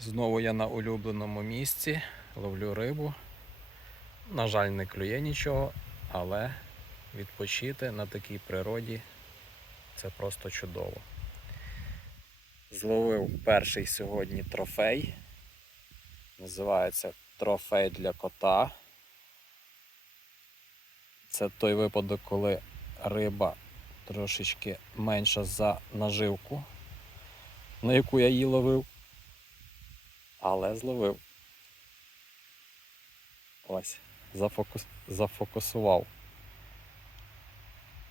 Знову я на улюбленому місці, ловлю рибу. На жаль, не клює нічого, але відпочити на такій природі це просто чудово. Зловив перший сьогодні трофей. Називається трофей для кота. Це той випадок, коли риба трошечки менша за наживку, на яку я її ловив. Але зловив. Ось, зафокус... зафокусував.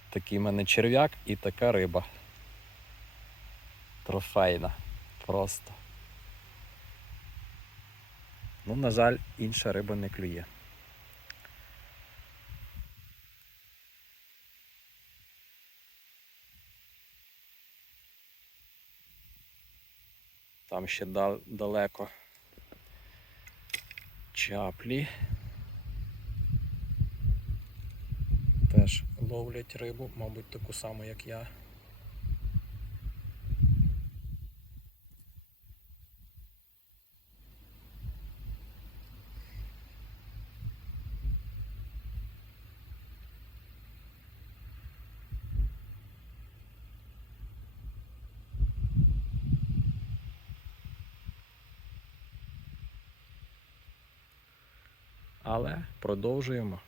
Такий в мене черв'як і така риба. Трофейна. Просто. Ну, на жаль, інша риба не клює. Там ще да- далеко чаплі. Теж ловлять рибу, мабуть, таку саму, як я. Але продовжуємо.